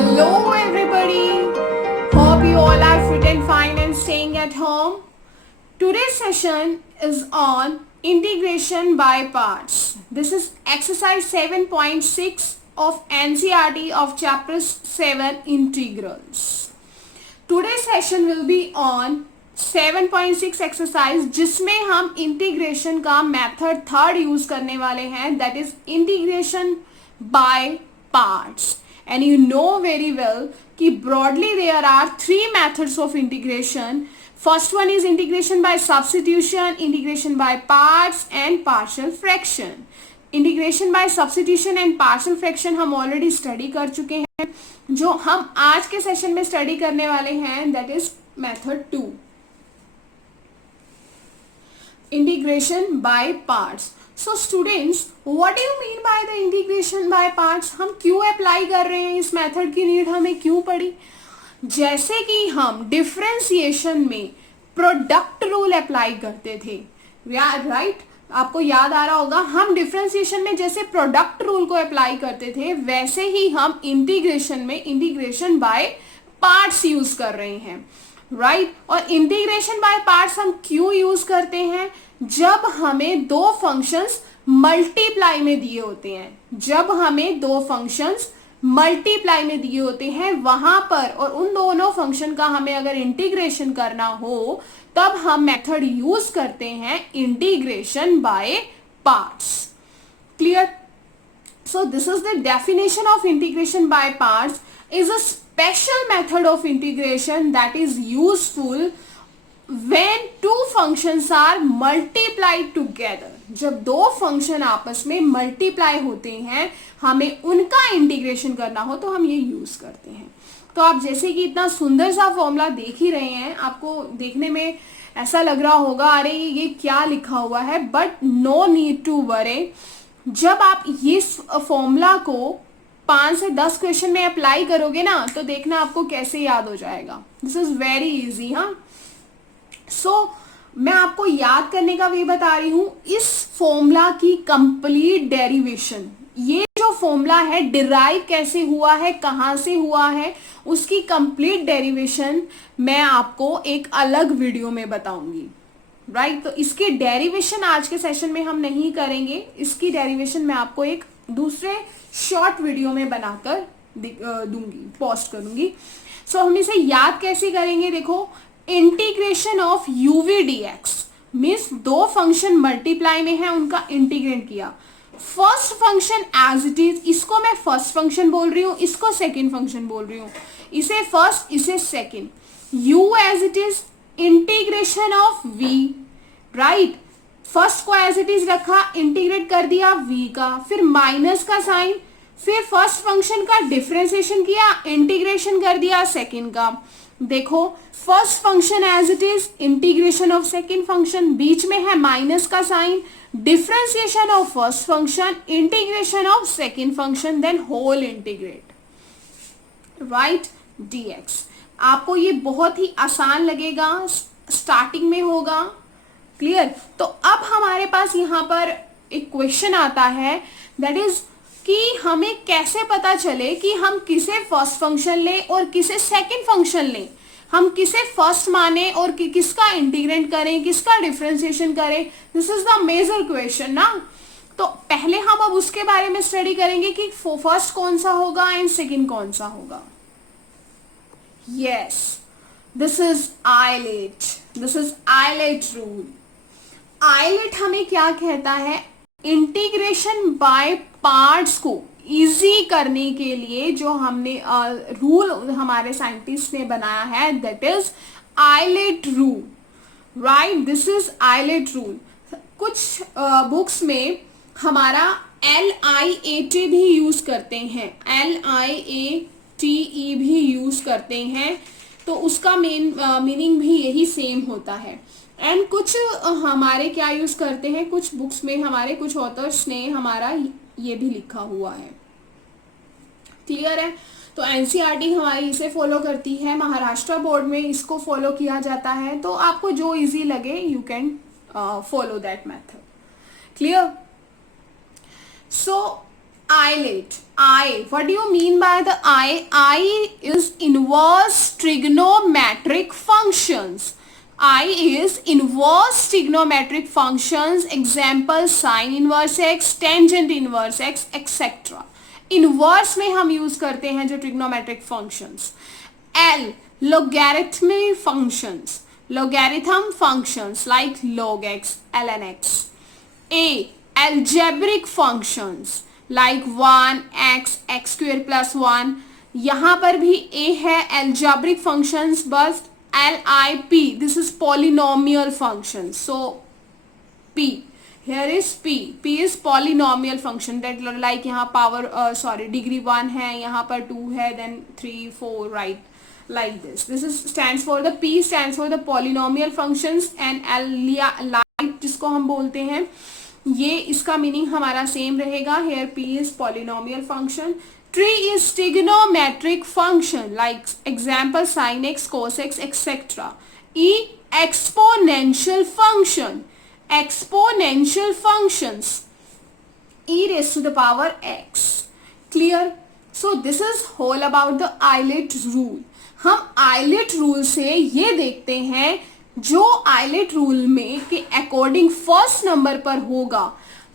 Hello everybody. Hope you all are fit and fine and staying at home. Today's session is on integration by parts. This is exercise 7.6 of NCERT of chapter 7 integrals. Today's session will be on 7.6 exercise जिसमें हम integration का method third use करने वाले हैं, that is integration by parts. And you know very well कि broadly there are three methods of integration. First one is integration by substitution, integration by parts and partial fraction. Integration by substitution and partial fraction हम already study कर चुके हैं. जो हम आज के session में स्टडी करने वाले हैं that is method 2, integration by parts. So students, what do you mean by the integration by parts? हम क्यों अप्लाई कर रहे हैं इस मेथड की नीड हमें क्यों पड़ी? जैसे कि हम डिफरेंशिएशन में प्रोडक्ट रूल अप्लाई करते थे, राइट? आपको याद आ रहा होगा, हम डिफरेंशिएशन में जैसे प्रोडक्ट रूल को अप्लाई करते थे वैसे ही हम इंटीग्रेशन में इंटीग्रेशन बाय पार्ट्स यूज कर रहे हैं, राइट? और इंटीग्रेशन बाय पार्ट्स हम क्यों यूज करते हैं? जब हमें दो फंक्शंस मल्टीप्लाई में दिए होते हैं, जब हमें दो फंक्शंस मल्टीप्लाई में दिए होते हैं वहां पर, और उन दोनों फंक्शन का हमें अगर इंटीग्रेशन करना हो तब हम मेथड यूज करते हैं integration by parts. Clear? So this is the definition of integration by parts is a special method of integration that is useful when two functions are multiplied together. जब दो function आपस में multiply होते हैं, हमें उनका इंटीग्रेशन करना हो तो हम ये यूज करते हैं. तो आप जैसे कि इतना सुंदर सा फॉर्मूला देख ही रहे हैं, आपको देखने में ऐसा लग रहा होगा अरे ये क्या लिखा हुआ है, but no need to worry. जब आप ये फॉर्मूला को 5 से 10 क्वेश्चन में अप्लाई करोगे ना तो देखना आपको कैसे याद हो जाएगा. This is very easy. हाँ, सो मैं आपको याद करने का भी बता रही हूं इस फॉर्मूला की कंप्लीट डेरिवेशन. ये जो फॉर्मूला है डिराइव कैसे हुआ है, कहां से हुआ है, उसकी कंप्लीट डेरिवेशन मैं आपको एक अलग वीडियो में बताऊंगी, राइट? तो इसकी डेरिवेशन आज के सेशन में हम नहीं करेंगे, इसकी डेरिवेशन मैं आपको एक दूसरे शॉर्ट वीडियो में बनाकर दूंगी, पोस्ट करूंगी. सो हम इसे याद कैसे करेंगे? देखो, integration of UV DX means दो फंक्शन मल्टीप्लाई में है, उनका इंटीग्रेट किया. First function as it is, इसको मैं फर्स्ट फंक्शन बोल रही हूं, इसको सेकेंड फंक्शन बोल रही हूं, इसे फर्स्ट इसे second. You as it is, integration of v, right? First को एज इट इज रखा, इंटीग्रेट कर दिया v का, फिर माइनस का साइन, फिर फर्स्ट फंक्शन का डिफरेंशिएशन किया, इंटीग्रेशन कर दिया सेकेंड का. देखो, first function as it is, integration of second function, बीच में है माइनस का sign, differentiation of first function, integration of second function, then whole integrate, right? dx. आपको ये बहुत ही आसान लगेगा, स्टार्टिंग में होगा. क्लियर? तो अब हमारे पास यहाँ पर एक क्वेश्चन आता है, दैट इज कि हमें कैसे पता चले कि हम किसे फर्स्ट फंक्शन लें और किसे सेकंड फंक्शन लें, हम किसे फर्स्ट माने और किसका इंटीग्रेट करें, किसका डिफरेंशिएशन करें. This is the major question ना. तो पहले हम अब उसके बारे में स्टडी करेंगे कि फर्स्ट कौन सा होगा एंड सेकंड कौन सा होगा. Yes, this is Eilert. This is Eilert rule. Eilert हमें क्या कहता है? इंटीग्रेशन बाय पार्ट्स को इजी करने के लिए जो हमने रूल हमारे साइंटिस्ट ने बनाया है that is Eilert rule, right? This is Eilert rule. कुछ बुक्स में हमारा LIAT भी यूज करते हैं, LIATE भी यूज करते हैं, तो उसका मीनिंग भी यही सेम होता है. एंड कुछ हमारे क्या यूज करते हैं, कुछ बुक्स में हमारे कुछ ऑथर्स ने हमारा ये भी लिखा हुआ है. क्लियर है? तो एनसीईआरटी हमारी इसे फॉलो करती है, महाराष्ट्र बोर्ड में इसको फॉलो किया जाता है. तो आपको जो इजी लगे you can follow that method. Clear? So Islet. I. What do you mean by the I? I is inverse trigonometric functions. I is inverse trigonometric functions. Example sine inverse x, tangent inverse x, etc. Inverse में हम use करते हैं जो trigonometric functions. L. Logarithmic functions. Logarithm functions like log x, ln x. A. Algebraic functions like 1 x, x square plus 1. यहां पर भी A है. Algebraic functions बस LIP. This is polynomial functions. So P. Here is P. P is polynomial function that like यहाँ power degree 1 है, यहाँ पर 2 है, then 3 4 right like this. This is stands for the P stands for the polynomial functions and LIP जिसको हम बोलते हैं ये इसका मीनिंग हमारा सेम रहेगा. Here P is polynomial function. Tree is trigonometric function like example sin x, cos x, etc. E. Exponential function. Exponential functions. E raised to the power x. Clear? So this is whole about the Eilert rule. हम Eilert rule से ये देखते हैं जो Eilert rule में के according first number पर होगा,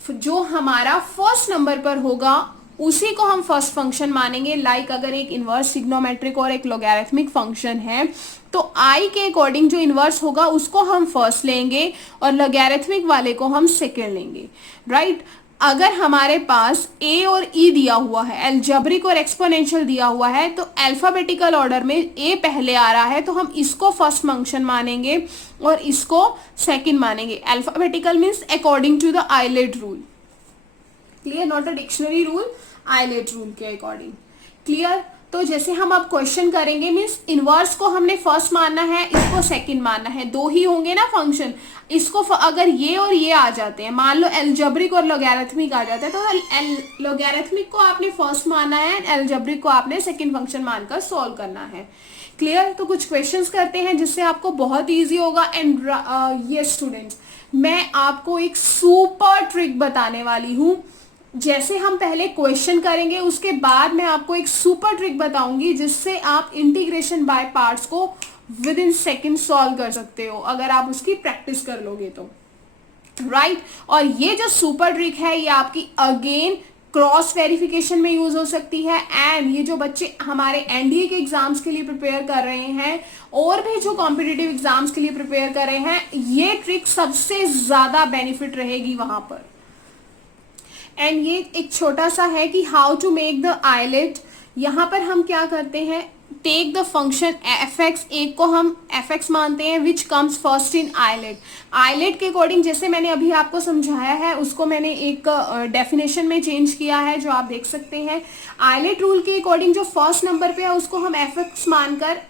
जो हमारा फर्स्ट नंबर पर होगा उसी को हम फर्स्ट फंक्शन मानेंगे. लाइक अगर एक इनवर्स ट्रिग्नोमेट्रिक और एक लोगैरिथमिक फंक्शन है तो आई के अकॉर्डिंग जो इनवर्स होगा उसको हम फर्स्ट लेंगे और लोगैरिथमिक वाले को हम सेकेंड लेंगे. राइट अगर हमारे पास ए और ई दिया हुआ है, अलजेब्रिक और एक्सपोनेंशियल दिया हुआ है, तो अल्फाबेटिकल ऑर्डर में ए पहले आ रहा है तो हम इसको फर्स्ट फंक्शन मानेंगे और इसको सेकंड मानेंगे. Alphabetical means according to the ILATE rule. Clear? Not a dictionary rule, ILATE rule के अकॉर्डिंग. क्लियर? तो जैसे हम अब क्वेश्चन करेंगे मीन्स इनवर्स को हमने फर्स्ट मानना है, इसको सेकंड मानना है, दो ही होंगे ना फंक्शन. इसको अगर ये और ये आ जाते हैं, मान लो अलजेब्रिक और लोगैरिथमिक आ जाता है, तो लोगैरिथमिक को आपने फर्स्ट मानना है, अलजेब्रिक को आपने सेकंड फंक्शन मानकर सॉल्व करना है. क्लियर? तो कुछ क्वेश्चंस करते हैं जिससे आपको बहुत ईजी होगा. एंड ये स्टूडेंट्स मैं आपको एक सुपर ट्रिक बताने वाली हूँ. जैसे हम पहले क्वेश्चन करेंगे उसके बाद मैं आपको एक सुपर ट्रिक बताऊंगी जिससे आप इंटीग्रेशन बाय पार्ट्स को विद इन सेकेंड सॉल्व कर सकते हो अगर आप उसकी प्रैक्टिस कर लोगे तो. राइट और ये जो सुपर ट्रिक है ये आपकी अगेन क्रॉस वेरिफिकेशन में यूज हो सकती है. एंड ये जो बच्चे हमारे एनडीए के एग्जाम्स के लिए प्रिपेयर कर रहे हैं और भी जो कॉम्पिटिटिव एग्जाम्स के लिए प्रिपेयर कर रहे हैं, ये ट्रिक सबसे ज्यादा बेनिफिट रहेगी वहां पर. एंड ये एक छोटा सा है कि how to make the ILATE. यहाँ पर हम क्या करते हैं, take the function f x, एक को हम एफ एक्स मानते हैं which comes first in ILATE. ILATE के अकॉर्डिंग जैसे मैंने अभी आपको समझाया है उसको मैंने एक डेफिनेशन में चेंज किया है जो आप देख सकते हैं. आइलेट रूल के अकॉर्डिंग जो फर्स्ट नंबर पे है उसको हम एफ एक्स मानकर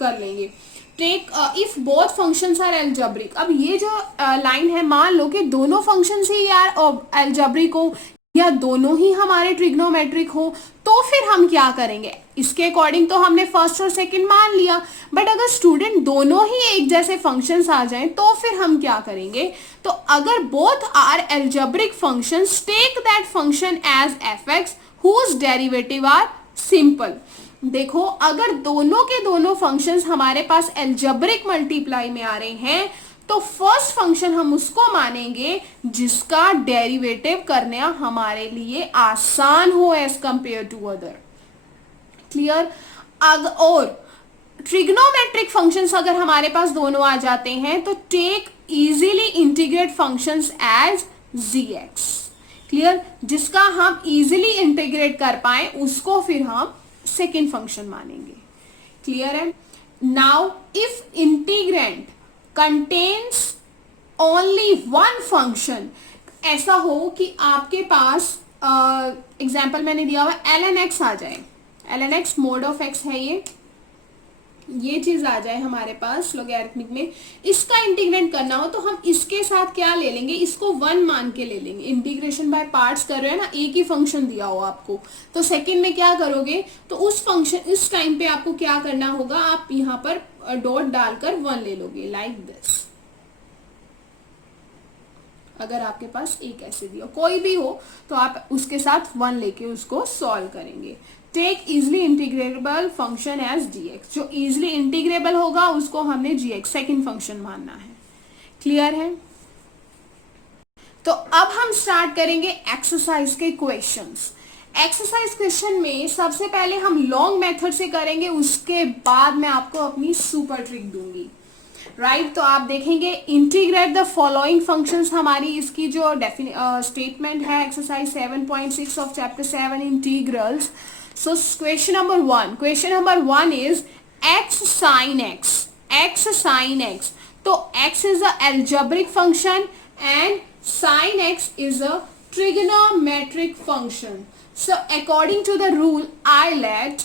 कर लेंगे. Take if both functions are algebraic. अब ये जो लाइन है, मान लो कि दोनों फंक्शंस ही यार अलजेब्रिक हो या दोनों ही हमारे ट्रिग्नोमेट्रिक हो, तो फिर हम क्या करेंगे. इसके अकॉर्डिंग तो हमने फर्स्ट और सेकंड मान लिया, बट अगर स्टूडेंट दोनों ही एक जैसे फंक्शंस आ जाएं तो फिर हम क्या करेंगे. तो अगर both are algebraic functions, take that function as f x whose derivative are simple. देखो अगर दोनों के दोनों फंक्शंस हमारे पास अलजेब्रिक मल्टीप्लाई में आ रहे हैं तो फर्स्ट फंक्शन हम उसको मानेंगे जिसका डेरिवेटिव करना हमारे लिए आसान हो as compare to other. Clear? और ट्रिग्नोमेट्रिक फंक्शंस अगर हमारे पास दोनों आ जाते हैं तो take easily integrate functions as gx. Clear? जिसका हम इजीली इंटीग्रेट कर पाए उसको फिर हम सेकेंड फंक्शन मानेंगे. क्लियर है? Now if integrand contains only one function, ऐसा हो कि आपके पास एग्जाम्पल मैंने दिया हुआ ln x आ जाए, ln x mode of x है, ये चीज आ जाए हमारे पास लोगैरिथमिक में, इसका इंटीग्रेट करना हो तो हम इसके साथ क्या ले लेंगे, इसको वन मान के ले लेंगे. इंटीग्रेशन बाय पार्ट्स कर रहे हैं ना, एक ही फंक्शन दिया हो आपको, तो सेकंड में क्या करोगे, तो उस फंक्शन इस टाइम पे आपको क्या करना होगा, आप यहाँ पर डॉट डालकर वन ले लोगे लाइक दिस. अगर आपके पास एक ऐसे दिया कोई भी हो तो आप उसके साथ 1 लेके उसको सॉल्व करेंगे। Take easily integrable function as dx, जो इजिली इंटीग्रेबल होगा उसको हमने gx सेकेंड फंक्शन मानना है। क्लियर है? तो अब हम स्टार्ट करेंगे एक्सरसाइज के क्वेश्चंस। एक्सरसाइज क्वेश्चन में सबसे पहले हम लॉन्ग मेथड से करेंगे, उसके बाद मैं आपको अपनी सुपर ट्रिक दूंगी। राइट, तो आप देखेंगे इंटीग्रेट द फॉलोइंग फंक्शंस, हमारी इसकी जो स्टेटमेंट है exercise 7.6 of chapter 7 integrals. So question number one is x sin x। तो x is a algebraic function and sin x is a trigonometric function. So according to the rule I let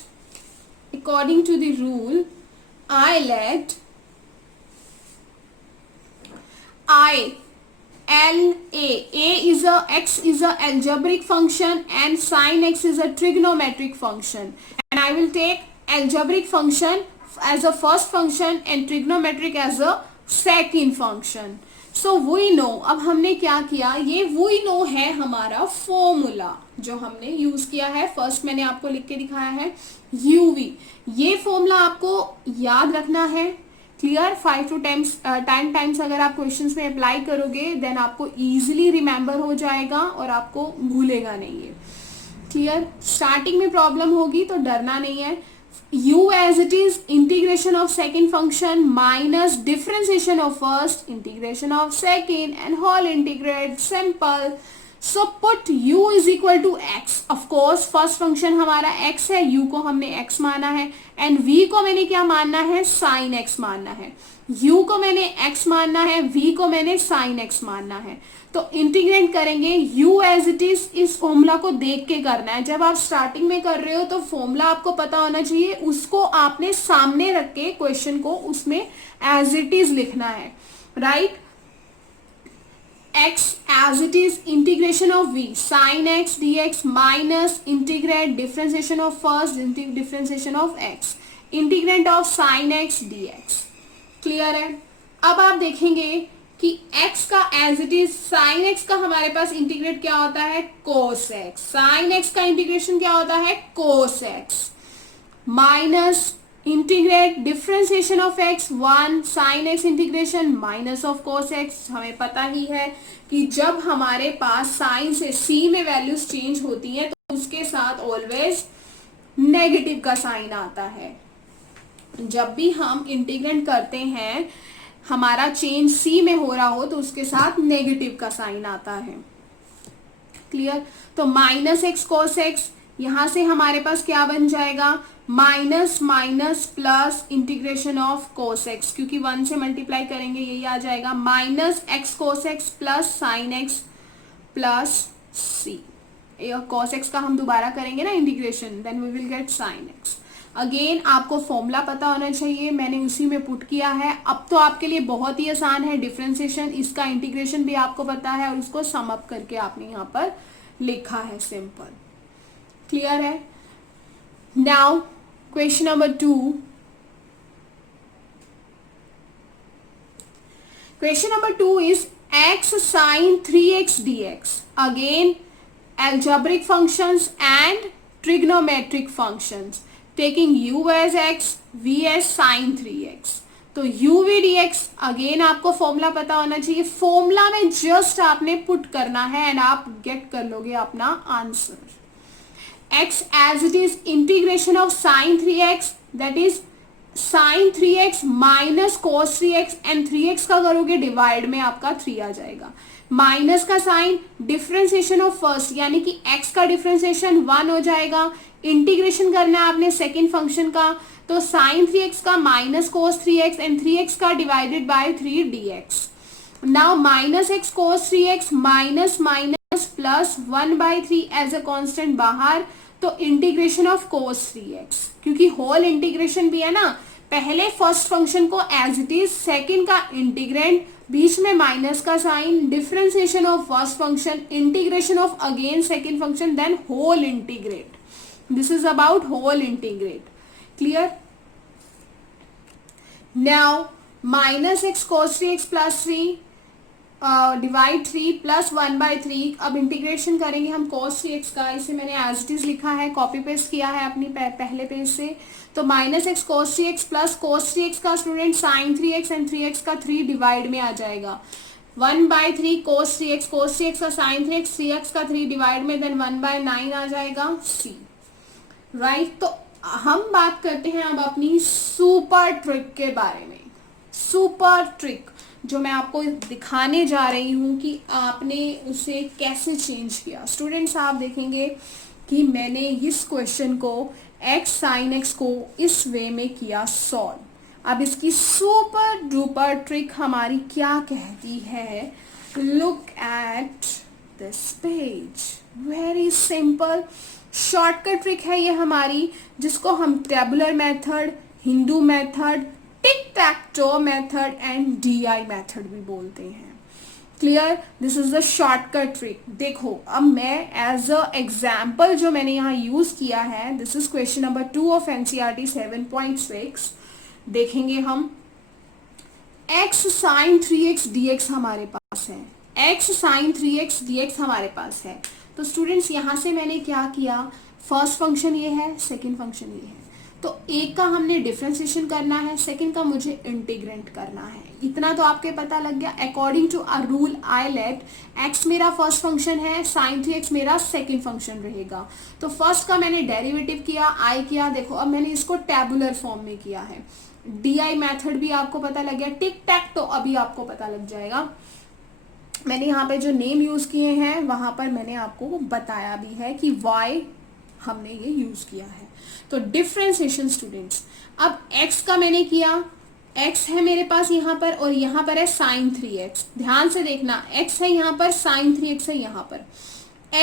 x is a algebraic function and sin x is a trigonometric function, and I will take algebraic function as a first function and trigonometric as a second function. So we know, अब हमने क्या किया, ये we know है हमारा formula जो हमने use किया है। फर्स्ट मैंने आपको लिख के दिखाया है uv, ये फॉर्मूला आपको याद रखना है। क्लियर? 5 to 10 टाइम्स अगर आप क्वेश्चंस में अप्लाई करोगे देन आपको इजीली रिमेंबर हो जाएगा और आपको भूलेगा नहीं है। क्लियर? स्टार्टिंग में प्रॉब्लम होगी तो डरना नहीं है। u as it is integration of second function minus differentiation of first, integration of second and whole integrate, simple. So put u is equal to x. Of course first function हमारा x है, u को हमने x माना है and v को मैंने क्या मानना है, sin x मानना है। u को मैंने x मानना है, v को मैंने sin x मानना है। तो इंटीग्रेट करेंगे u एज इट इज, इस फॉर्मूला को देख के करना है। जब आप स्टार्टिंग में कर रहे हो तो फॉर्मूला आपको पता होना चाहिए, उसको आपने सामने रख के क्वेश्चन को उसमें एज इट इज लिखना है। Right? x as it is integration of v sin x dx minus integrate differentiation of first differentiation of x integrand of sin x dx। Clear है? अब आप देखेंगे कि x का as it is sin x का हमारे पास integrate क्या होता है, cos x। sin x का इंटीग्रेशन क्या होता है, cos x minus integrate differentiation of x 1 sin x integration minus of cos x। हमें पता ही है कि जब हमारे पास sin से c में वैल्यूज चेंज होती हैं तो उसके साथ ऑलवेज नेगेटिव का साइन आता है। जब भी हम इंटीग्रेट करते हैं हमारा चेंज c में हो रहा हो तो उसके साथ नेगेटिव का साइन आता है। क्लियर? तो माइनस एक्स cos x, यहां से हमारे पास क्या बन जाएगा, minus minus plus integration of cos x, क्योंकि 1 से मल्टीप्लाई करेंगे यही आ जाएगा, minus x cos x plus sin x plus c। cos x का हम दोबारा करेंगे ना integration, then we will get sin x। Again आपको फॉर्मूला पता होना चाहिए, मैंने उसी में पुट किया है। अब तो आपके लिए बहुत ही आसान है डिफरेंशिएशन, इसका इंटीग्रेशन भी आपको पता है और उसको सम अप करके आपने यहाँ पर लिखा है, सिंपल। क्लियर है? Now question number 2। Question number 2 is x sin 3x dx। Again algebraic functions and trigonometric functions, taking u as x, v as sin 3x। तो u v dx अगेन आपको formula पता होना चाहिए, formula में just आपने put करना है and आप गेट कर लोगे अपना answer. x as it is integration of sin 3x, that is sin 3x minus cos 3x and 3x का करोगे डिवाइड में आपका 3 आ जाएगा। माइनस का साइन डिफरेंशिएशन ऑफ फर्स्ट, यानी कि x का डिफरेंशिएशन 1 हो जाएगा। इंटीग्रेशन करना है आपने सेकेंड फंक्शन का, तो sin 3x का minus cos 3x and 3x का divided by 3 dx। Now minus x cos 3x minus minus plus 1/3 as a constant बाहर, तो इंटीग्रेशन ऑफ cos 3x, क्योंकि होल इंटीग्रेशन भी है ना, पहले फर्स्ट फंक्शन को एज इट इज, सेकेंड का इंटीग्रेंट, बीच में माइनस का sign, differentiation of first function, integration of again second function, then whole integrate. This is about whole integrate. Clear? Now minus x cos 3x plus 3 divide 3 plus 1/3। अब integration करेंगे हम cos 3x का, इसे मैंने as it is लिखा है, copy paste किया है अपनी पहले पेज से। तो -x cos 3x plus cos 3x का student sin 3x and 3x का 3 डिवाइड में आ जाएगा। 1/3 cos 3x का sin 3x, 3x का 3 डिवाइड में, देन 1/9 आ जाएगा c। राइट, तो हम बात करते हैं अब अपनी सुपर ट्रिक के बारे में। सुपर ट्रिक जो मैं आपको दिखाने जा रही हूँ कि आपने उसे कैसे चेंज किया। स्टूडेंट्स आप देखेंगे कि मैंने इस क्वेश्चन को x sin x को इस वे में किया सॉल्व। अब इसकी सुपर डुपर ट्रिक हमारी क्या कहती है, look at this page. Very simple shortcut trick है ये हमारी, जिसको हम tabular method, Hindu method, tick tac to method and DI method भी बोलते हैं। Clear, this is the shortcut trick. देखो अब मैं एज अ एग्जाम्पल जो मैंने यहाँ यूज किया है, this is question number 2 of NCERT 7.6। देखेंगे हम x sin 3x dx हमारे पास है, x sin 3x dx हमारे पास है। तो स्टूडेंट्स यहाँ से मैंने क्या किया, फर्स्ट फंक्शन ये है, सेकेंड फंक्शन ये है, तो एक का हमने डिफरेंशिएशन करना है, सेकंड का मुझे इंटीग्रेट करना है। इतना तो आपके पता लग गया। According to a rule ILATE x मेरा फर्स्ट फंक्शन है, sin 3x मेरा सेकंड फंक्शन रहेगा। तो फर्स्ट का मैंने डेरिवेटिव किया, i किया। देखो अब मैंने इसको टेबुलर फॉर्म में किया है। DI मेथड भी आपको पता लग गया, टिक टैक तो अभी आपको पता लग जाएगा। मैंने यहाँ पे जो नेम यूज किए हैं वहां पर मैंने आपको बताया भी है कि y हमने ये यूज किया है। तो डिफरेंशिएशन स्टूडेंट्स, अब x का मैंने किया, x है मेरे पास यहाँ पर और यहाँ पर है sin 3x। ध्यान से देखना, x है यहाँ पर, sin 3x है यहाँ पर।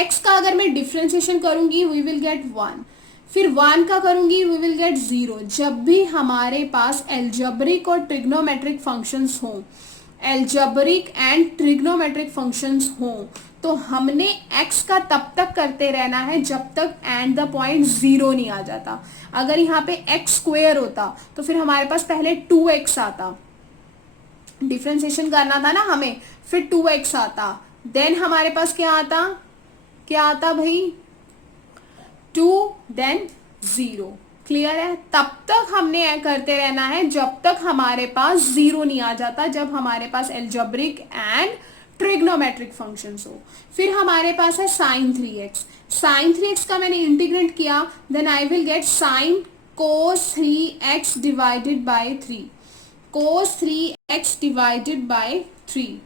x का अगर मैं डिफरेंशिएशन करूंगी वी विल गेट 1, फिर 1 का करूंगी वी विल गेट 0। जब भी हमारे पास एल्जेब्रिक और ट्रिग्नोमेट्रिक फंक्शंस हों, एल्जेब्रिक एंड ट्रिग्नोमेट्रिक फंक्शंस हों, तो हमने x का तब तक करते रहना है जब तक एंड द पॉइंट 0 नहीं आ जाता। अगर यहाँ पे x स्क्वायर होता तो फिर हमारे पास पहले 2x आता, डिफरेंशिएशन करना था ना हमें, फिर 2x आता, देन हमारे पास क्या आता, क्या आता भाई, 2 देन 0। क्लियर है, तब तक हमने करते रहना है जब तक हमारे पास 0 नहीं आ जाता, जब हमारे पास एल्जेब्रिक एंड ट्रिग्नोमेट्रिक फंक्शंस हो। फिर हमारे पास है sin 3x। sin 3x का मैंने इंटीग्रेट किया, then I will get sin cos 3x divided by 3, cos 3x divided by 3।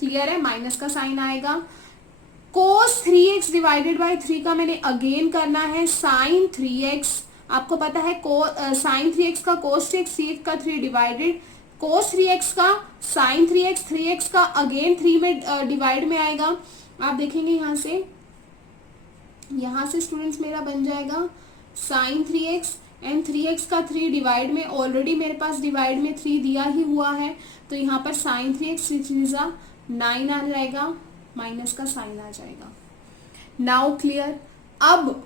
Clear है, माइनस का साइन आएगा। cos 3x डिवाइडेड बाय 3 का मैंने अगेन करना है sin 3x। आपको पता है sin 3x का cos 3x, 3x का 3 डिवाइडेड, cos 3x का sin 3x, 3x का अगेन 3 में डिवाइड में आएगा। आप देखेंगे यहाँ से स्टूडेंट्स मेरा बन जाएगा sin 3x एंड 3x का 3 डिवाइड में, ऑलरेडी मेरे पास डिवाइड में 3 दिया ही हुआ है, तो यहाँ पर sin 3x 9 आ जाएगा, माइनस का साइन आ जाएगा। Now clear. अब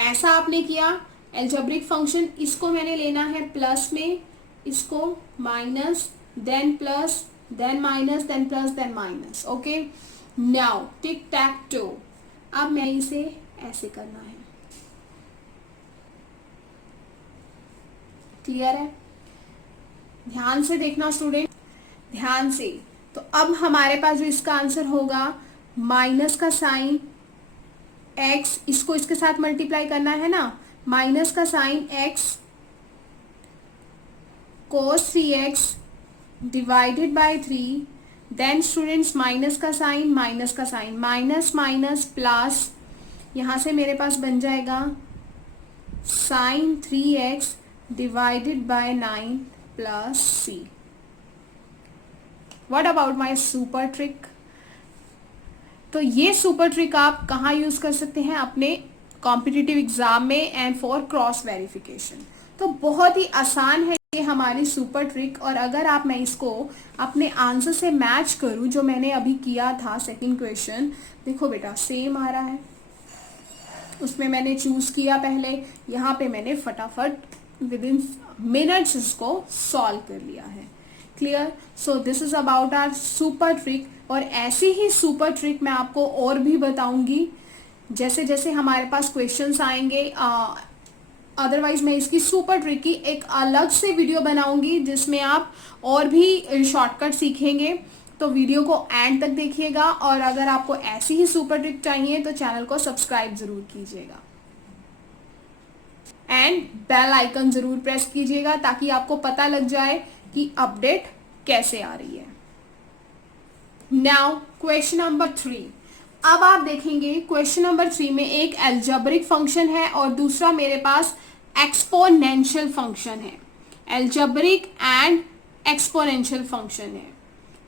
ऐसा आपने किया, एल्जेब्रिक फंक्शन इसको मैंने लेना है प्लस में, इसको minus, then plus, then minus, then plus, then minus. Okay, now tic tac toe, अब मैं इसे ऐसे करना है। क्लियर है, ध्यान से देखना स्टूडेंट, ध्यान से। तो अब हमारे पास जो इसका आंसर होगा, माइनस का साइन x, इसको इसके साथ मल्टीप्लाई करना है ना, माइनस का sign x cos 3x divided by 3, then students minus का साइन, माइनस माइनस प्लस, यहाँ से मेरे पास बन जाएगा sin 3x divided by 9 plus c। What about my super trick? तो ये सुपर ट्रिक आप कहाँ यूज कर सकते हैं, अपने कॉम्पिटिटिव एग्जाम में एंड फॉर क्रॉस वेरिफिकेशन। तो बहुत ही आसान है ये हमारी सुपर ट्रिक, और अगर आप मैं इसको अपने आंसर से मैच करूं जो मैंने अभी किया था सेकंड क्वेश्चन, देखो बेटा सेम आ रहा है, उसमें मैंने चूज किया पहले, यहाँ पे मैंने फटाफट विद इन मिनट्स इसको सॉल्व कर लिया है। Clear, so this is about our super trick और ऐसी ही सुपर ट्रिक मैं आपको और भी बताऊंगी जैसे जैसे हमारे पास क्वेश्चंस आएंगे। अदरवाइज मैं इसकी सुपर ट्रिक की एक अलग से वीडियो बनाऊंगी जिसमें आप और भी शॉर्टकट सीखेंगे। तो वीडियो को एंड तक देखिएगा, और अगर आपको ऐसी ही सुपर ट्रिक चाहिए तो चैनल को सब्सक्राइब जरूर कीजिएगा एंड बेल आइकन जरूर प्रेस कीजिएगा ताकि आपको पता लग जाए कि अपडेट कैसे आ रही है। Now question number 3। अब आप देखेंगे क्वेश्चन नंबर 3 में एक एल्जेब्रिक फंक्शन है और दूसरा मेरे पास एक्सपोनेंशियल फंक्शन है। एल्जेब्रिक एंड एक्सपोनेंशियल फंक्शन है।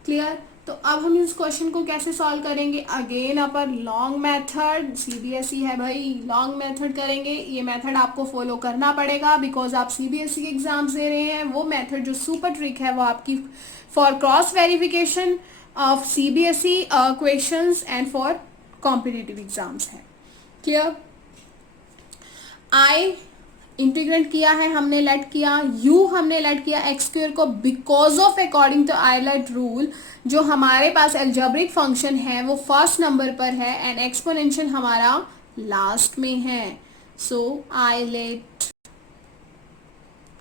क्लियर? तो अब हम इस क्वेश्चन को कैसे सॉल्व करेंगे? अगेन अपर लॉन्ग मेथड, सीबीएसई है भाई, लॉन्ग मेथड करेंगे। ये मेथड आपको फॉलो करना पड़ेगा बिकॉज आप सीबीएसई के एग्जाम्स दे रहे हैं। वो मेथड जो सुपर ट्रिक है वो आपकी for cross verification of CBSE questions and for competitive exams है। क्लियर? आई इंटीग्रेट किया है हमने, लेट किया, यू हमने लेट किया एक्स स्क्वायर को because of according to ILATE rule जो हमारे पास एल्जेब्रिक फंक्शन है वो फर्स्ट नंबर पर है एंड एक्सपोनेंशियल हमारा लास्ट में है। सो आइलेट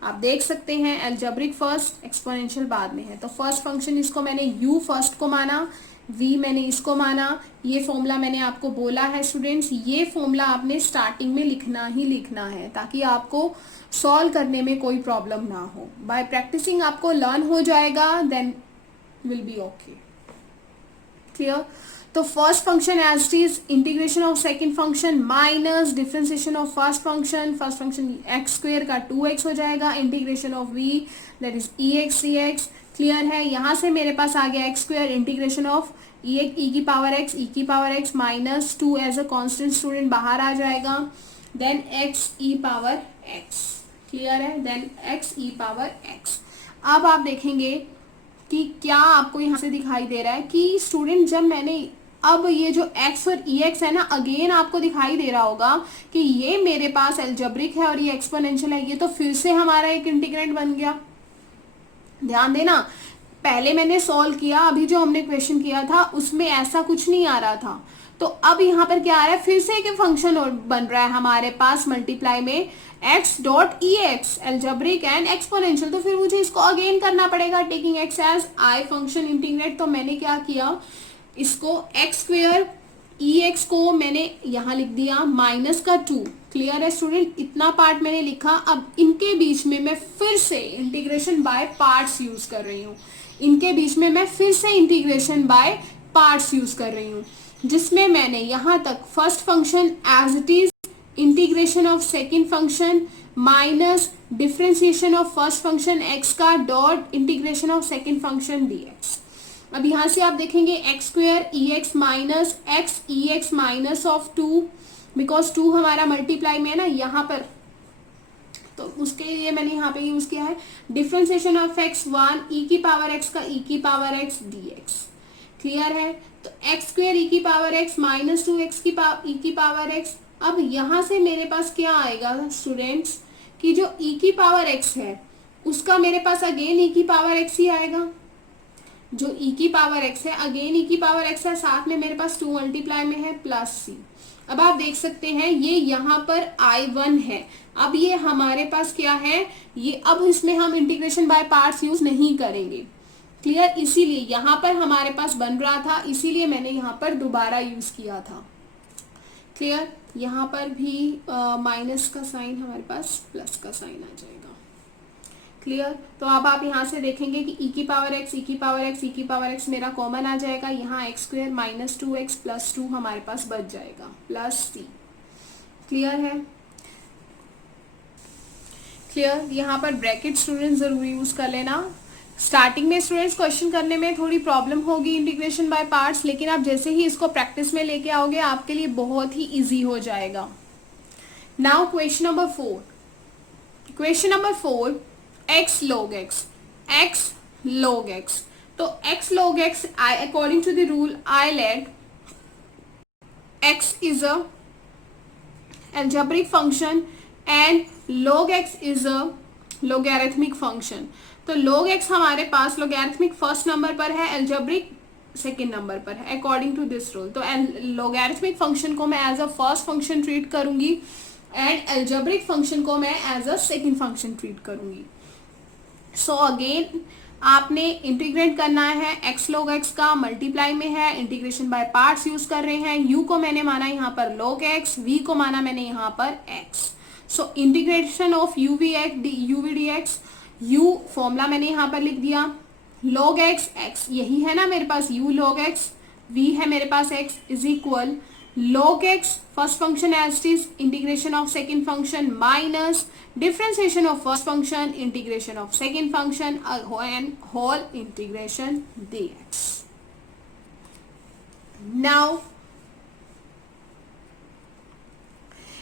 आप देख सकते हैं एल्जेब्रिक फर्स्ट, एक्सपोनेंशियल बाद में है। तो फर्स्ट फंक्शन इसको मैंने यू फर्स्ट को माना, v मैंने इसको माना। ये फॉर्मूला मैंने आपको बोला है स्टूडेंट्स, ये फॉर्मूला आपने स्टार्टिंग में लिखना ही लिखना है ताकि आपको सॉल्व करने में कोई प्रॉब्लम ना हो। बाय प्रैक्टिसिंग आपको लर्न हो जाएगा, then will be okay. Clear? तो first function as it is integration of second function minus differentiation of first function x square का 2x हो जाएगा, integration of v that is ex dx। Clear है? यहां से मेरे पास आ गया x square integration of e की power x minus 2 as a constant student बाहर आ जाएगा, then x e power x। Clear है? Then x e power x। अब आप देखेंगे कि क्या आपको यहां से दिखाई दे रहा है कि स्टूडेंट जब मैंने अब ये जो x और ex है ना, अगेन आपको दिखाई दे रहा होगा कि ये मेरे पास एल्जेब्रिक है और ये एक्सपोनेंशियल है। ये तो फिर से हमारा एक इंटीग्रेंट बन गया। ध्यान देना, पहले मैंने सॉल्व किया, अभी जो हमने क्वेश्चन किया था उसमें ऐसा कुछ नहीं आ रहा था। तो अब यहाँ पर क्या आ रहा है? फिर से एक फंक्शन बन रहा है हमारे पास मल्टीप्लाई में x dot e x, algebraic and exponential. तो फिर मुझे इसको अगेन करना पड़ेगा taking x as I function integrate. तो मैंने क्या किया, इसको एक्स स्क्वेयर ई एक्स को मैंने यहाँ लिख दिया माइनस का 2। क्लियर है स्टूडेंट? इतना पार्ट मैंने लिखा। अब इनके बीच में मैं फिर से इंटीग्रेशन बाय पार्ट्स यूज कर रही हूँ। इनके बीच में मैं फिर से इंटीग्रेशन बाय पार्ट्स यूज कर रही हूँ, जिसमें मैंने यहाँ तक first function as it is integration of second function minus differentiation of first function x का dot integration of second function dx। अब यहां से आप देखेंगे x square e x minus x e x minus of 2 because 2 हमारा multiply में है ना यहाँ पर, तो उसके लिए मैंने यहाँ पे यूज किया है डिफरेंशिएशन ऑफ एक्स 1 ई की पावर एक्स का ई की पावर एक्स dx। क्लियर है? तो एक्स स्क्वायर ई की पावर एक्स माइनस 2 एक्स की ई की पावर एक्स। अब यहां से मेरे पास क्या आएगा स्टूडेंट्स कि जो ई की पावर एक्स है उसका मेरे पास अगेन ई की पावर एक्स ही आएगा। जो e की पावर x है अगेन e की पावर x है, साथ में मेरे पास 2 मल्टीप्लाई में है प्लस c। अब आप देख सकते हैं ये यहाँ पर I1 है। अब ये हमारे पास क्या है, ये अब इसमें हम इंटीग्रेशन बाय पार्ट्स यूज नहीं करेंगे। क्लियर? इसीलिए यहाँ पर हमारे पास बन रहा था, इसीलिए मैंने यहाँ पर दोबारा यूज किया था। क्लियर? यहाँ पर भी माइनस का साइन हमारे पास प्लस का साइन आ जाएगा। क्लियर? तो अब आप यहाँ से देखेंगे कि e की पावर x, e की पावर x, e की पावर x मेरा कॉमन आ जाएगा। यहाँ x square minus 2x plus 2 हमारे पास बच जाएगा प्लस c। क्लियर है? क्लियर? यहाँ पर ब्रैकेट स्टूडेंट जरूर यूज कर लेना। स्टार्टिंग में स्टूडेंट्स क्वेश्चन करने में थोड़ी प्रॉब्लम होगी इंटीग्रेशन बाय पार्ट्स, लेकिन आप जैसे ही इसको प्रैक्टिस में लेके आओगे आपके लिए बहुत ही इजी हो जाएगा। Now question number 4। Question number 4 x log x, x log x। तो x log x, according to the rule I let x is a algebraic function and log x is a logarithmic function। तो log x हमारे पास logarithmic first number पर है, algebraic second number पर है according to this rule. तो logarithmic function को मैं as a first function treat करूंगी एंड अलजेब्रिक फंक्शन को मैं as a second function treat करूंगी। सो अगेन आपने इंटीग्रेट करना है x log x का, मल्टीप्लाई में है, इंटीग्रेशन बाय पार्ट्स यूज कर रहे हैं। u को मैंने माना यहाँ पर log x, v को माना मैंने यहाँ पर x। So integration of uv dx, u formula मैंने यहाँ पर लिख दिया, log x x यही है ना मेरे पास, u log x, v है मेरे पास x is equal log x first function as it is, integration of second function minus differentiation of first function, integration of second function and whole integration dx. Now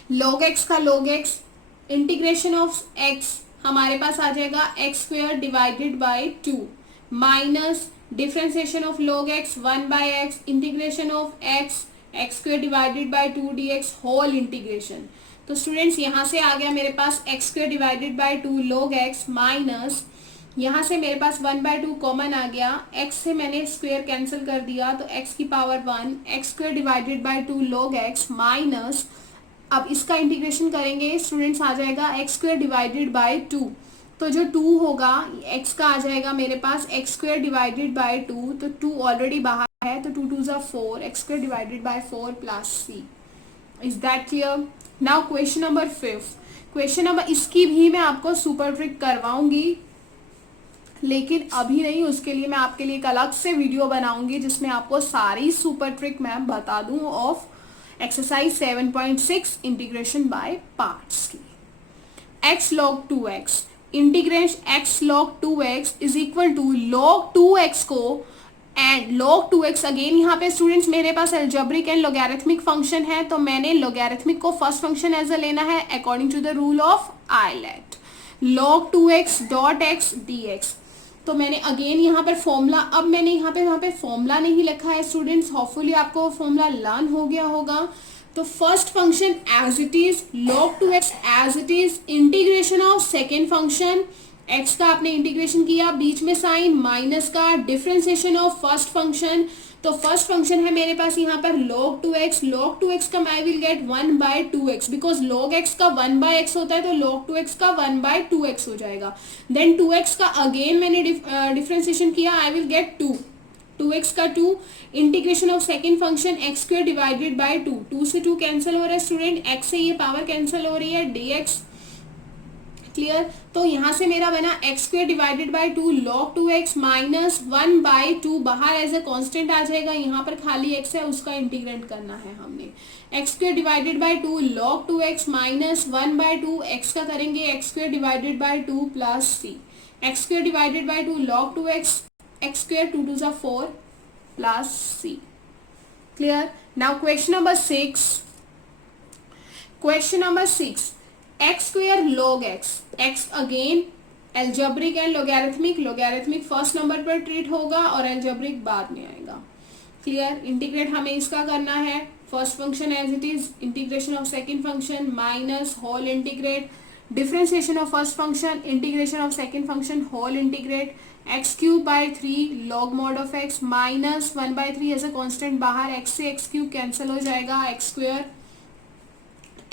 log x का log x, integration of x हमारे पास आ जाएगा x square divided by 2 minus differentiation of log x 1 by x, integration of x square divided by 2 dx whole integration। तो students यहाँ से आ गया मेरे पास x square divided by 2 log x minus यहाँ से मेरे पास 1/2 कॉमन आ गया, x से मैंने स्क्वायर कैंसिल कर दिया तो x की power 1 x square divided by 2 log x minus, अब इसका इंटीग्रेशन करेंगे स्टूडेंट्स आ जाएगा एक्स स्क्वायर डिवाइडेड बाय 2, तो जो 2 होगा x का आ जाएगा मेरे पास एक्स स्क्वायर डिवाइडेड बाय 2, तो 2 ऑलरेडी बाहर है तो 2 2 ज़ा 4, x square divided by 4 plus c। Is that clear? Now question number 5, question number, इसकी भी मैं आपको सुपर ट्रिक करवाऊंगी लेकिन अभी नहीं, उसके लिए मैं आपके लिए एक अलग से वीडियो बनाऊंगी जिसमें आपको सारी सुपर ट्रिक मैं बता दूं of exercise 7.6 integration by parts की। x log 2x, integration x log 2x is equal to log 2x को एंड log 2x, अगेन यहाँ पे स्टूडेंट्स मेरे पास अलजेब्रिक एंड लॉगरिथमिक फंक्शन है तो मैंने लॉगरिथमिक को फर्स्ट फंक्शन एज अ लेना है according to the rule of ILATE, log 2x dot x dx। तो मैंने अगेन यहाँ पर फॉर्मूला, अब मैंने यहाँ पे फॉर्मूला नहीं लिखा है स्टूडेंट्स, होपफुली आपको फॉर्मूला लर्न हो गया होगा। तो first function as it is, log 2x as it is, integration of second function, x का आपने इंटीग्रेशन किया, बीच में साइन माइनस का, डिफरेंशिएशन ऑफ फर्स्ट फंक्शन, तो फर्स्ट फंक्शन है मेरे पास यहाँ पर log 2x का मैं will get 1/2x because log x का 1/x होता है तो log 2x का 1/2x हो जाएगा। देन 2x का अगेन मैंने डिफरेंशिएशन किया, आई विल गेट 2x का 2, integration of second function x square divided by 2 से 2 कैंसिल हो रहा है स्टूडेंट, x से ये पावर कैंसिल हो रही है dx। क्लियर? तो यहाँ से मेरा बना x square divided by 2 log 2x minus 1/2, बाहर एज ए कांस्टेंट आ जाएगा, यहाँ पर खाली x है उसका इंटीग्रेट करना है हमने, x square divided by 2 log 2x minus 1/2, x का करेंगे x square divided by 2 plus c, x square divided by 2 log 2x, x square 2 2 ज़ा 4 plus c। Clear? Now question number 6, question number 6, x square log x, x again algebraic and logarithmic first number पर treat होगा और algebraic बाद में आएगा। Clear? Integrate हमें इसका करना है, first function as it is, integration of second function minus whole integrate, differentiation of first function, integration of second function whole integrate, x cube by 3 log mod of x minus 1/3 as a constant, बाहर x से x cube cancel हो जाएगा, x square,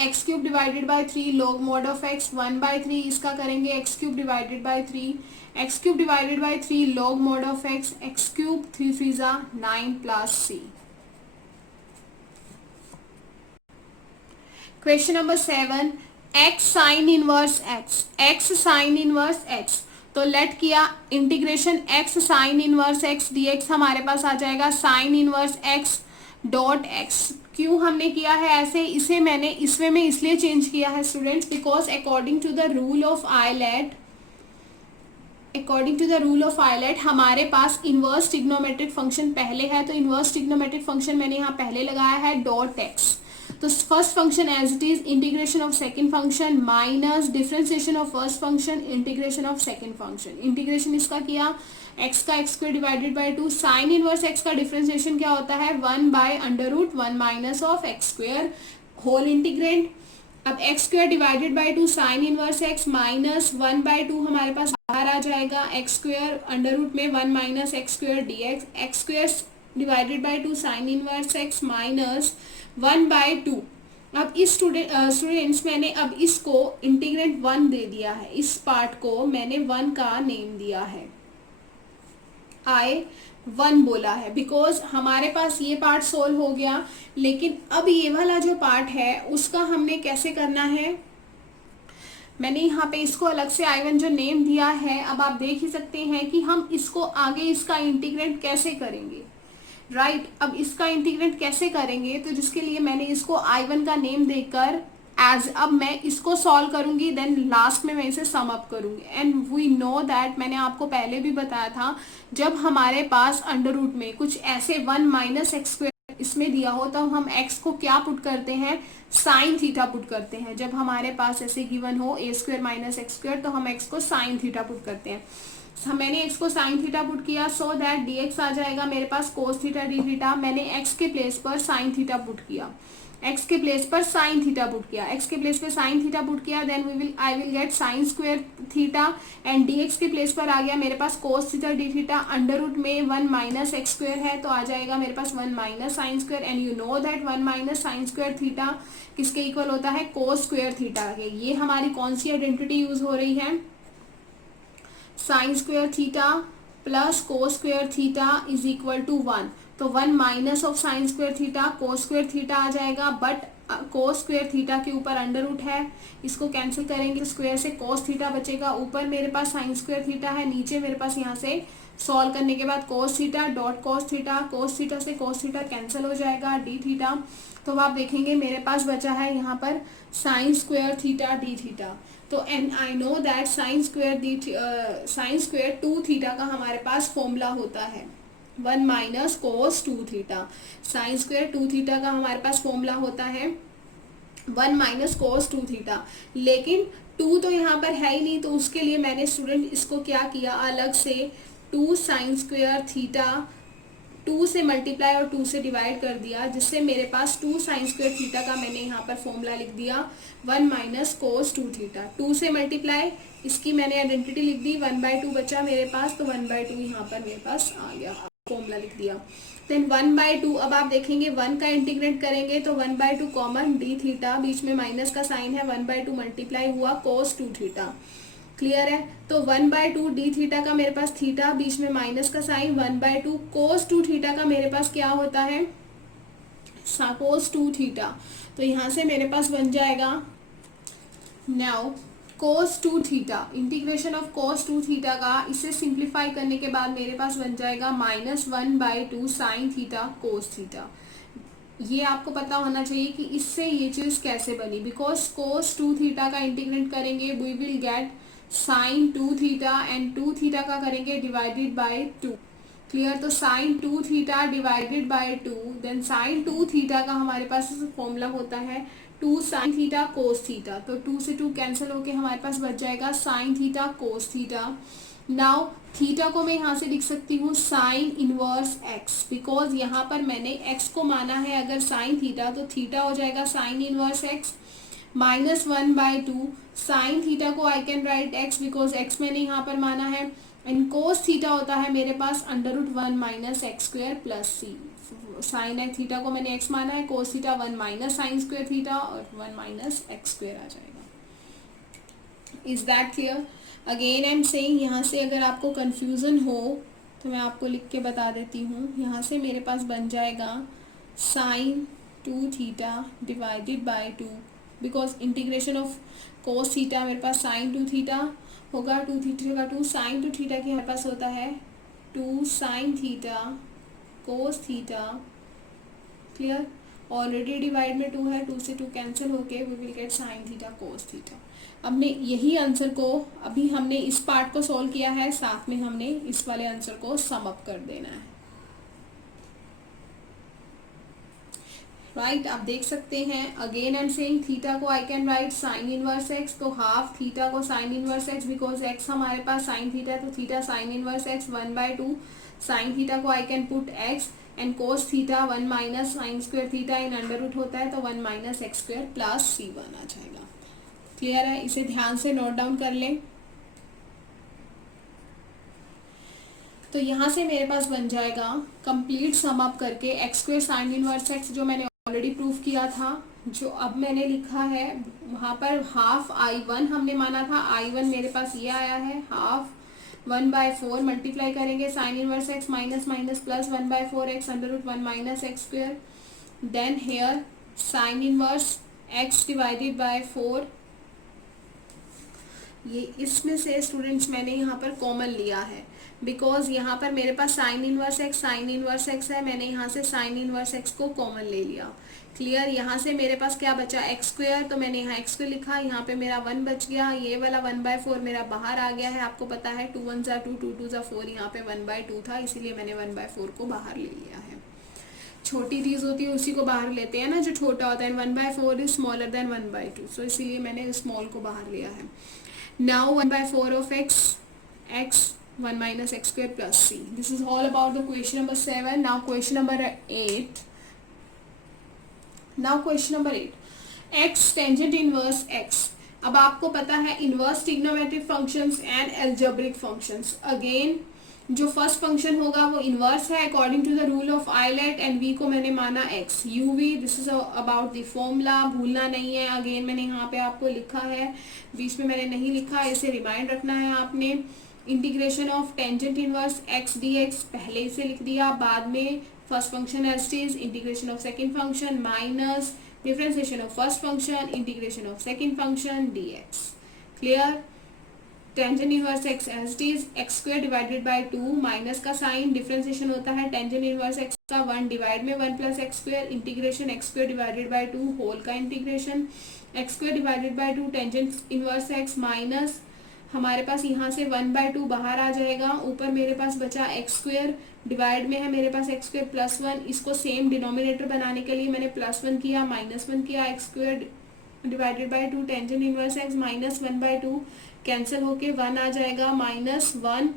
x cube divided by 3 log mod of x 1/3, इसका करेंगे x cube divided by 3, x cube divided by 3 log mod of x, x cube 3 3 ज़ा 9 plus c। Question number 7, x sign inverse x sign inverse x, तो late किया integration x sign inverse x dx हमारे पास आ जाएगा sine inverse x dot x। क्यों हमने किया है ऐसे, इसे मैंने इसमें में इसलिए चेंज किया है students because according to the rule of ILATE हमारे पास इनवर्स ट्रिग्नोमेट्रिक फंक्शन पहले है, तो इनवर्स ट्रिग्नोमेट्रिक फंक्शन मैंने यहाँ पहले लगाया है डॉट x। तो first function as it is, integration of second function minus differentiation of first function, integration of second function, integration इसका किया x का x square divided by 2, sine inverse x का डिफरेंशिएशन क्या होता है 1/√1 minus of x square whole integrand. अब x square divided by 2 sine inverse x minus 1/2 हमारे पास बाहर आ जाएगा, एक्स स्क्वायर अंडर रूट में 1 minus x square dx, x square divided by 2 sine inverse x minus 1/2। अब इस स्टूडेंट्स मैंने अब इसको इंटीग्रेंट 1 दे दिया है, इस पार्ट को मैंने 1 का नेम दिया है, I1 बोला है, बिकॉज हमारे पास ये पार्ट सोल्व हो गया। लेकिन अब ये वाला जो पार्ट है उसका हमने कैसे करना है, मैंने यहाँ पे इसको अलग से I1 जो नेम दिया है। अब आप देख ही सकते हैं कि हम इसको आगे इसका इंटीग्रेंट कैसे करेंगे, राइट अब इसका इंटीग्रेंट कैसे करेंगे, तो जिसके लिए मैंने इसको I1 का नेम देकर अब मैं इसको सॉल्व करूंगी, देन लास्ट में मैं इसे सम अप करूंगी। एंड वी नो दैट, मैंने आपको पहले भी बताया था, जब हमारे पास अंडर रूट में कुछ ऐसे 1 माइनस एक्स स्क्वायर इसमें दिया हो तो हम x को क्या पुट करते हैं, साइन थीटा पुट करते हैं। जब हमारे पास ऐसे गिवन हो ए स्क्वायर माइनस एक्स स्क्वायर तो हम x को साइन थीटा पुट करते हैं। मैंने x को साइन थीटा पुट किया, सो दैट dx आ जाएगा मेरे पास कोस थीटा डी थीटा। मैंने x के प्लेस पर साइन थीटा पुट किया, x के प्लेस पर साइन थीटा पुट किया, x के प्लेस पे साइन थीटा पुट किया, then I will get sine square theta. And dx के प्लेस पर आ गया मेरे पास cos theta d theta. Under root में 1 माइनस एक्स स्क्वायर है तो आ जाएगा मेरे पास 1 minus sine square. And you know that 1 minus sine square theta किसके इक्वल होता है, कोस स्क्वायर थीटा के। ये हमारी कौन सी आइडेंटिटी यूज हो रही है, sine square theta plus cos square theta is equal to 1। तो 1 minus of sine square theta cos square theta आ जाएगा, बट कोस स्क्वायर थीटा के ऊपर अंडर रूट है, इसको कैंसिल करेंगे, स्क्वायर से कोस थीटा बचेगा, ऊपर मेरे पास साइन स्क्वायर थीटा है, नीचे मेरे पास यहाँ से सॉल्व करने के बाद कोस थीटा डॉट कोस थीटा, कोस थीटा से कोस थीटा कैंसिल हो जाएगा, डी थीटा। तो आप देखेंगे मेरे पास बचा है यहाँ पर sine square theta d theta. तो and I know that sine square 2 theta का हमारे पास फॉर्मूला होता है 1 minus cos 2 theta. Sine square 2 theta का हमारे पास फॉर्मूला होता है 1 माइनस कोस 2 थीटा। लेकिन 2 तो यहाँ पर है ही नहीं, तो उसके लिए मैंने स्टूडेंट इसको क्या किया, अलग से 2 साइन स्क्वायर थीटा 2 से मल्टीप्लाई और 2 से डिवाइड कर दिया, जिससे मेरे पास 2 साइन स्क्वायर थीटा का मैंने यहाँ पर फॉर्मूला लिख दिया 1 माइनस कोस 2 थीटा। 2 से मल्टीप्लाई, इसकी मैंने आइडेंटिटी लिख दी, 1/2 बचा मेरे पास, तो 1/2 यहाँ पर मेरे पास आ गया, फॉर्मूला लिख दिया। देन 1/2, अब आप देखेंगे 1 का इंटीग्रेट करेंगे तो 1/2 कॉमन डी थीटा, बीच में माइनस का साइन है, 1/2 मल्टीप्लाई हुआ कोस 2 थीटा। क्लियर है, तो 1/2 डी थीटा का मेरे पास थीटा, बीच में माइनस का साइन, 1/2 कोस 2 थीटा का मेरे पास क्या होता है, कोस 2 थीटा। तो यहाँ से मेरे पास बन जाएगा now cos 2 theta, integration of cos 2 theta का, इसे सिंप्लीफाई करने के बाद मेरे पास बन जाएगा -1/2 साइन थीटा कोस थीटा। ये आपको पता होना चाहिए कि इससे ये चीज कैसे बनी, बिकॉज कोस 2 थीटा का इंटीग्रेट करेंगे we will get sine 2 theta, and 2 theta का करेंगे डिवाइडेड बाय 2। क्लियर, तो sine 2 theta divided by 2, then sine 2 theta का हमारे पास फॉर्मूला होता है 2 साइन थीटा कोस थीटा। तो 2 से 2 कैंसिल होके हमारे पास बच जाएगा sign theta cos theta. Now theta को मैं यहाँ से लिख सकती हूँ साइन इनवर्स एक्स, बिकॉज यहाँ पर मैंने एक्स को माना है अगर साइन थीटा, तो थीटा हो जाएगा sine inverse x -1/2 sine theta को I can write x, because x मैंने यहाँ पर माना है, एंड कोस थीटा होता है मेरे पास √1 माइनस एक्स स्क्वायर प्लस सी। साइन एक्स थीटा को मैंने एक्स माना है, कोस theta 1 minus sine square theta और 1 माइनस एक्स स्क्वायर आ जाएगा। Is that clear? Again I am saying, यहाँ से अगर आपको कंफ्यूजन हो तो मैं आपको लिख के बता देती हूँ। यहाँ से मेरे पास बन जाएगा sine 2 theta divided by 2, because integration of cos theta मेरे पास साइन 2 थीटा होगा, 2 थीटा का 2 साइन 2 थीटा की हमारे पास होता है 2 sine theta cos theta. Clear, already divide में 2 है, 2 से 2 कैंसिल होके we will get sine theta cos theta. अब ने यही आंसर को, अभी हमने इस पार्ट को सॉल्व किया है, साथ में हमने इस वाले आंसर को सम अप कर देना है। राइट, आप देख सकते हैं again I am saying theta को I can write sine inverse x, तो हाफ थीटा को sine inverse x, because x हमारे पास साइन थीटा है तो theta sine inverse x 1/2 sine theta को I can put x, and cos theta 1 minus sine square theta in under root होता है तो 1 minus x square plus C1 आ जाएगा। क्लियर है, इसे ध्यान से नोट डाउन कर लें। तो यहाँ से मेरे पास बन जाएगा कंप्लीट सम अप करके x square sine inverse x, जो मैंने ऑलरेडी प्रूव किया था, जो अब मैंने लिखा है वहाँ पर हाफ I1 हमने माना था, I1 मेरे पास ये आया है, हाफ 1/4 मल्टीप्लाई करेंगे sine inverse x minus minus plus 1/4 x under root 1 minus x square, then here sine inverse x divided by 4। ये इसमें से स्टूडेंट्स मैंने यहाँ पर कॉमन लिया है, बिकॉज यहाँ पर मेरे पास साइन इनवर्स एक्स है, मैंने यहाँ से साइन इनवर्स एक्स को कॉमन ले लिया। क्लियर। यहाँ से मेरे पास क्या बचा एक्स स्क्वायर, तो मैंने यहाँ एक्स स्क्वायर लिखा, यहाँ पे मेरा 1 बच गया, ये वाला 1/4 मेरा बाहर आ गया है। आपको पता है 2 1 2 2 2 4, यहाँ पे 1/2 था, इसीलिए मैंने 1/4 को बाहर ले लिया है। छोटी चीज होती है उसी को बाहर लेते हैं ना, जो छोटा होता है। 1/4 इज स्मॉलर देन 1/2, सो इसीलिए मैंने स्मॉल को बाहर लिया है। Now 1/4 of x 1 minus x square plus c. This is all about the question number 7. Now question number 8. X tangent inverse x. अब आपको पता है inverse trigonometric functions and algebraic functions. Again जो फर्स्ट फंक्शन होगा वो inverse है according to the rule of ILATE, and v को मैंने माना x uv। This is about the formula, भूलना नहीं है। अगेन मैंने यहाँ पे आपको लिखा है, बीच में मैंने नहीं लिखा, इसे रिमाइंड रखना है आपने। Integration of tangent inverse x dx पहले इसे लिख दिया, बाद में first function as it is, integration of second function minus differentiation of first function, integration of second function dx। Clear. Tangent inverse x as it is, x square divided by 2, minus का sign, differentiation होता है tangent inverse x का 1 divide में 1 plus x square, integration x square divided by 2 whole का integration, x square divided by 2 tangent inverse x minus हमारे पास यहाँ से 1/2 बाहर आ जाएगा, ऊपर मेरे पास बचा एक्स स्क्वायर, डिवाइड में है मेरे पास एक्स स्क्वायर प्लस 1। इसको सेम डिनोमिनेटर बनाने के लिए मैंने +1 किया, -1 किया, x square divided by 2 tangent inverse x minus 1/2 cancel होके 1 आ जाएगा, -1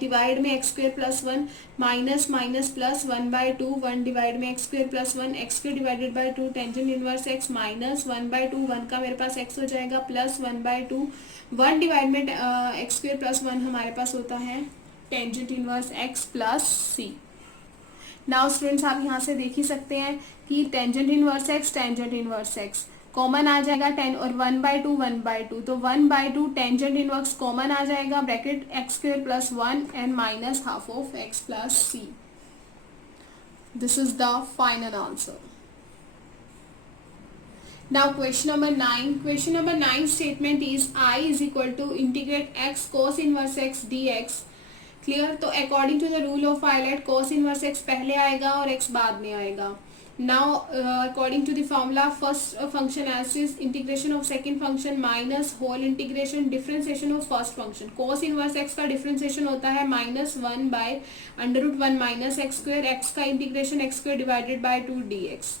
डिवाइड में x square plus 1 minus minus plus 1/2, 1 divide में x square plus 1, x square divided by 2 tangent inverse x minus 1/2, 1 का मेरे पास एक्स हो जाएगा प्लस 1/2, 1 डिवाइड में एक्स स्क्वायर प्लस 1 हमारे पास होता है टेंजेंट इनवर्स एक्स प्लस सी। नाउ स्टूडेंट्स आप यहाँ से देख ही सकते हैं कि टेंजेंट इनवर्स एक्स कॉमन आ जाएगा 10 और 1/2, तो 1/2 टेंजेंट इनवर्स कॉमन आ जाएगा, bracket x square plus 1 and minus half of x plus C. This is the final answer. Now question number 9 statement is I is equal to integrate x cos inverse x dx। Clear. तो according to the rule of ILATE cos inverse x पहले आएगा और x बाद में आएगा। Now according to the formula, first function as is integration of second function minus whole integration differentiation of first function। cos inverse x का differentiation होता है -1 by √1 minus x square, x का integration x square divided by 2 dx।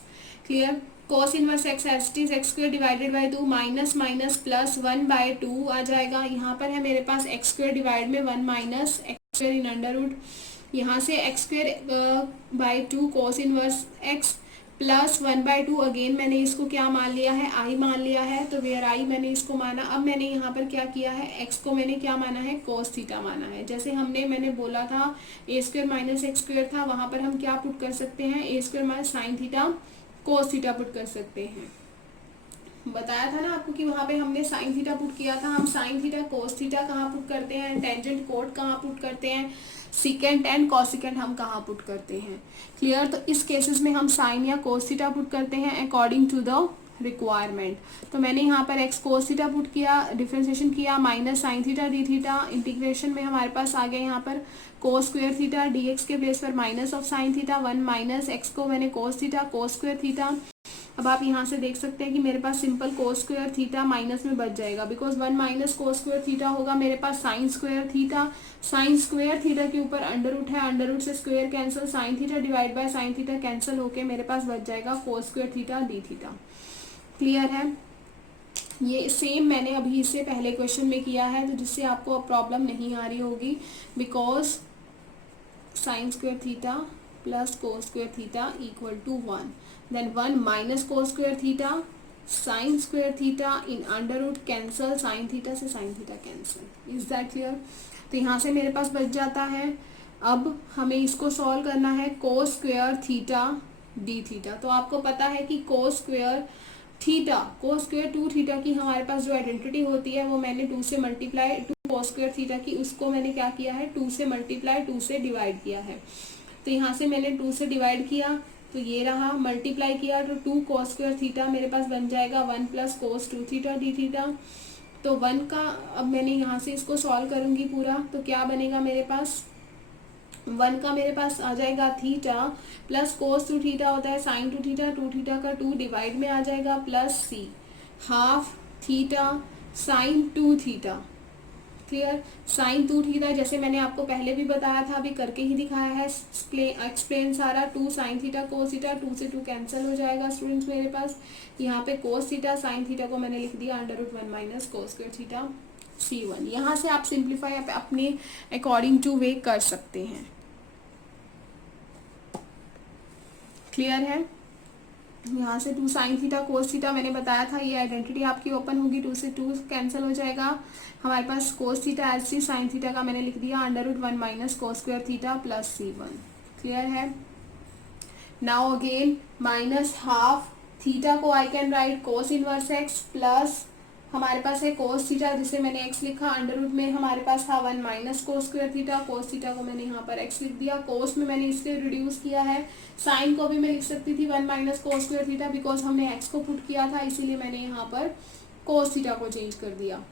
clear। cos inverse x as it is x square divided by 2 minus minus plus 1/2 आ जाएगा। यहाँ पर है मेरे पास x square डिवाइड में 1 minus x square in under root, यहाँ से x square by 2 cos inverse x plus 1/2। Again मैंने इसको क्या मान लिया है, I मान लिया है, तो वेयर I मैंने इसको माना। अब मैंने यहाँ पर क्या किया है, x को मैंने क्या माना है, cos थीटा माना है। जैसे मैंने बोला था a square minus x square था, वहाँ पर हम क्या पुट कर सकते हैं, a square minus sine theta cos theta put कर सकते हैं। बताया था ना आपको कि वहाँ पे हमने साइन थीटा पुट किया था। हम साइन थीटा cos थीटा कहाँ पुट करते हैं, टेंजेंट कोड कहाँ पुट करते हैं, सीकेंट एंड कॉसिकेंट हम कहाँ पुट करते हैं। क्लियर। तो इस केसेस में हम साइन या cos थीटा पुट करते हैं अकॉर्डिंग टू द रिक्वायरमेंट। तो मैंने यहाँ पर x cos थीटा पुट किया, डिफरेंशिएशन किया, minus sine theta d theta, integration में हमारे पास आ गया यहाँ पर cos स्क्वायर थीटा, dx के प्लेस पर minus of sine theta 1 minus x को मैंने cos theta cos square theta. अब आप यहाँ से देख सकते हैं कि मेरे पास simple cos square theta minus में बच जाएगा, because 1 minus cos square theta होगा मेरे पास sign square theta. Sine square theta के ऊपर अंडर रूट है, अंडर रूट से square cancel, sine theta divide by sine theta cancel होके मेरे पास बच जाएगा cos square theta d theta. Clear है। ये सेम मैंने अभी इससे पहले क्वेश्चन में किया है, तो जिससे आपको प्रॉब्लम नहीं आ रही होगी, because sine square theta plus cos square theta equal to 1, then 1 minus cos square theta sin square theta in under root cancel, sin theta से sin theta cancel। is that clear? तो यहाँ से मेरे पास बच जाता है, अब हमें इसको सॉल्व करना है कोस स्क्वायर थीटा डी थीटा। तो आपको पता है कि कोस square theta, cos square 2 theta की हमारे पास जो आइडेंटिटी होती है वो मैंने 2 से मल्टीप्लाई, 2 कोस स्क्वायर थीटा की उसको मैंने क्या किया है 2 से मल्टीप्लाई 2 से डिवाइड किया है। तो यहाँ से मैंने 2 से डिवाइड किया तो ये रहा, मल्टीप्लाई किया तो 2 कोस स्क्वायर थीटा मेरे पास बन जाएगा 1 plus cos 2 theta d theta. तो 1 का अब मैंने यहाँ से इसको सॉल्व करूंगी पूरा, तो क्या बनेगा मेरे पास 1 का मेरे पास आ जाएगा थीटा प्लस कोस 2 थीटा होता है साइन 2 थीटा, 2 थीटा का 2 डिवाइड में आ जाएगा plus C half theta sine 2 theta. Clear, sine 2 theta जैसे मैंने आपको पहले भी बताया था, अभी करके ही दिखाया है एक्सप्लेन सारा। 2 साइन थीटा कोस थीटा, 2 से 2 कैंसिल हो जाएगा स्टूडेंट्स मेरे पास। यहाँ पे कोस थीटा साइन थीटा को मैंने लिख दिया √1 minus cos square theta C1। यहाँ से आप सिंप्लीफाई अपने अकॉर्डिंग टू वे कर सकते हैं। क्लियर है, यहाँ से 2 साइन थीटा कोस थीटा मैंने बताया था, ये आइडेंटिटी आपकी ओपन होगी, 2 से 2 कैंसिल हो जाएगा। हमारे पास cos theta as C sine theta का मैंने लिख दिया √1 minus cos square theta plus C1। Clear है, now again minus half theta को I can write cos inverse x plus हमारे पास है कोस थीटा जिसे मैंने एक्स लिखा, अंडर रूट में हमारे पास था 1 minus cos square theta, cos theta को मैंने यहाँ पर एक्स लिख दिया, कोस में मैंने इससे रिड्यूस किया है, साइन को भी मैं लिख सकती थी 1 minus cos square theta, because हमने एक्स को पुट किया था इसीलिए मैंने यहाँ पर कोस थीटा को चेंज कर दिया।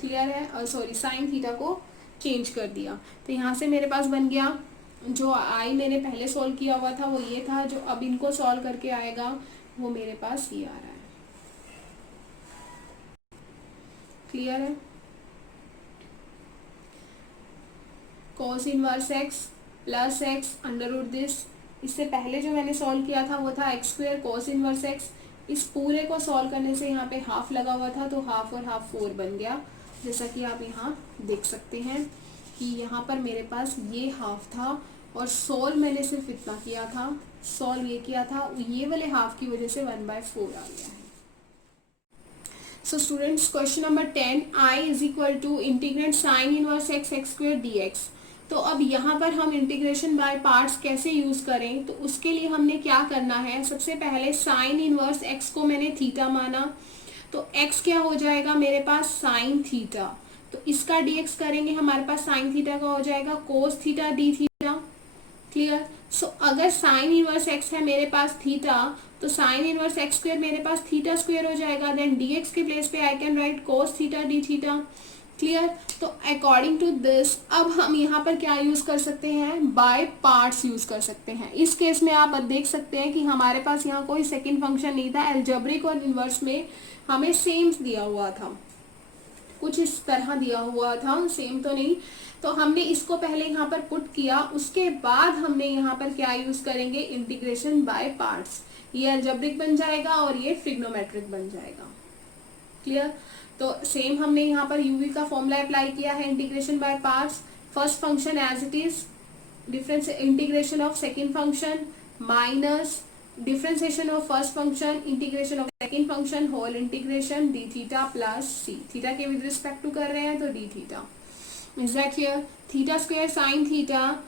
क्लियर है, और सॉरी साइन थीटा को चेंज कर दिया। तो यहाँ से मेरे पास बन गया, जो आई मैंने पहले सॉल्व किया हुआ था वो ये था, जो अब इनको सॉल्व करके आएगा वो मेरे पास ये आ रहा है। क्लियर है, cos inverse x plus x under root this, इससे पहले जो मैंने सॉल्व किया था वो था x square cos inverse x, इस पूरे को सॉल्व करने से यहाँ पे हाफ लगा हुआ था तो हाफ और हाफ 4 बन गया, जैसा कि आप यहाँ देख सकते हैं कि यहाँ पर मेरे पास ये हाफ था और सॉल्व मैंने सिर्फ इतना किया था, सॉल्व ये किया था, ये वाले हाफ की वजह से 1/4 आ गया है। So students, question number 10, I is equal to integrate sin inverse x square dx। तो अब यहाँ पर हम इंटीग्रेशन बाय पार्ट्स कैसे यूज करें, तो उसके लिए हमने क्या करना है, सबसे पहले साइन इनवर्स x को मैंने थीटा माना, तो x क्या हो जाएगा मेरे पास साइन थीटा, तो इसका dx करेंगे हमारे पास साइन थीटा का हो जाएगा cos theta d theta. Clear, so अगर साइन इनवर्स x है मेरे पास थीटा, तो साइन इनवर्स x स्क्वायर मेरे पास थीटा स्क्वायर हो जाएगा, देन dx के प्लेस पे आई can write cos theta d theta. Clear, तो अकॉर्डिंग टू दिस अब हम यहाँ पर क्या यूज कर सकते हैं, बाय पार्ट्स यूज कर सकते हैं। इस केस में आप देख सकते हैं कि हमारे पास यहाँ कोई सेकंड फंक्शन नहीं था, एल्जेब्रिक और इनवर्स में हमें सेम दिया हुआ था, कुछ इस तरह दिया हुआ था, सेम तो नहीं, तो हमने इसको पहले यहाँ पर पुट किया, उसके बाद हमने यहाँ पर क्या यूज करेंगे, इंटीग्रेशन बाय पार्ट्स, ये अलजेब्रिक बन जाएगा और ये ट्रिग्नोमेट्रिक बन जाएगा। क्लियर, तो सेम हमने यहाँ पर यूवी का फॉर्मूला अप्लाई किया है integration by parts, first function as it is, difference integration of second function minus differentiation of first function integration of second function whole integration d theta plus c, theta के with respect to कर रहे हैं तो d theta. Is that clear, theta square sine theta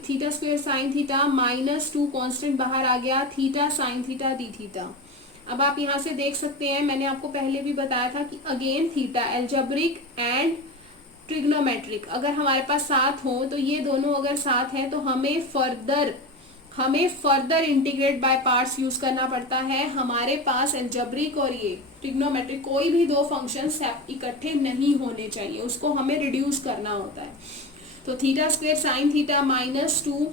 theta square sine theta minus 2 constant बाहर आ गया, theta sine theta d theta. अब आप यहाँ से देख सकते हैं, मैंने आपको पहले भी बताया था कि again theta algebraic and trigonometric अगर हमारे पास साथ हो, तो ये दोनों अगर साथ हैं तो हमें further integrate by parts use करना पड़ता है। हमारे पास एल्जेब्रिक और ये ट्रिग्नोमेट्रिक कोई भी दो फंक्शंस इकट्ठे नहीं होने चाहिए, उसको हमें रिड्यूस करना होता है। तो theta square sine theta minus 2,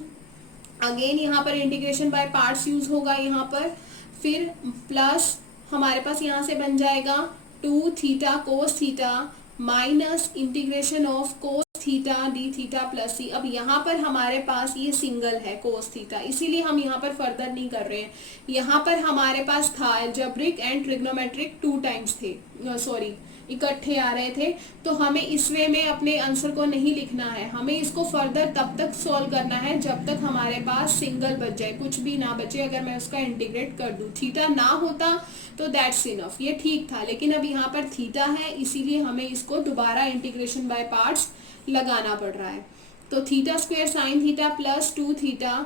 again यहाँ पर इंटीग्रेशन बाय पार्ट्स यूज होगा यहाँ पर, फिर प्लस हमारे पास यहाँ से बन जाएगा 2 theta cos theta minus integration of cos theta d theta plus C. अब यहाँ पर हमारे पास ये सिंगल है कोस थीटा, इसीलिए हम यहाँ पर फर्दर नहीं कर रहे हैं। यहाँ पर हमारे पास था एल्जेब्रिक एंड ट्रिग्नोमेट्रिक 2 टाइम्स थे, सॉरी इकट्ठे आ रहे थे, तो हमें इस वे में अपने आंसर को नहीं लिखना है, हमें इसको फर्दर तब तक सॉल्व करना है जब तक हमारे पास सिंगल बच जाए, कुछ भी ना बचे। अगर मैं उसका इंटीग्रेट कर दूं, थीटा ना होता तो दैट्स इनफ, ये ठीक था, लेकिन अब यहाँ पर थीटा है, इसीलिए हमें इसको दोबारा इंटीग्रेशन बाय पार्ट्स लगाना पड़ रहा है। तो theta square sine theta plus 2 theta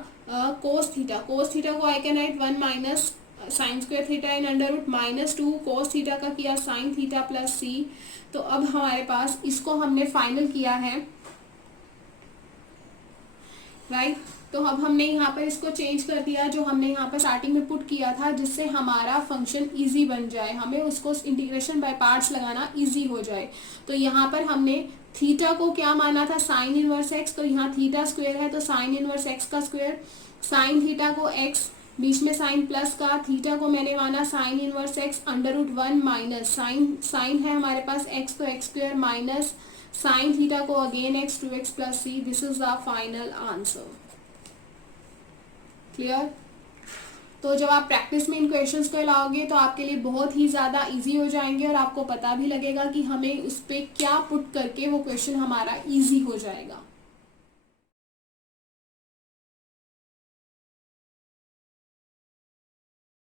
cos theta, cos theta को I can write 1 minus sine square theta in under root minus 2 cos theta का किया साइन थीटा प्लस सी। तो अब हमारे पास इसको हमने फाइनल किया है, राइट। तो अब हमने यहाँ पर इसको चेंज कर दिया, जो हमने यहाँ पर स्टार्टिंग में पुट किया था, जिससे हमारा फंक्शन इजी बन जाए, हमें उसको इंटीग्रेशन बाय पार्ट्स लगाना इजी हो जाए। तो यहाँ पर हमने थीटा को क्या माना था, साइन इनवर्स एक्स, तो यहाँ थीटा स्क्वायर है तो साइन इनवर्स एक्स का स्क्वायर, साइन थीटा को एक्स, बीच में साइन प्लस का, थीटा को मैंने माना sine inverse x under root 1 minus sine है हमारे पास एक्स, तो x square minus sine theta को again x 2x plus C. This is the final answer. Clear? तो जब आप प्रैक्टिस में इन क्वेश्चंस को लाओगे तो आपके लिए बहुत ही ज़्यादा इजी हो जाएंगे और आपको पता भी लगेगा कि हमें उस पर क्या पुट करके वो क्वेश्चन हमारा इजी हो जाएगा।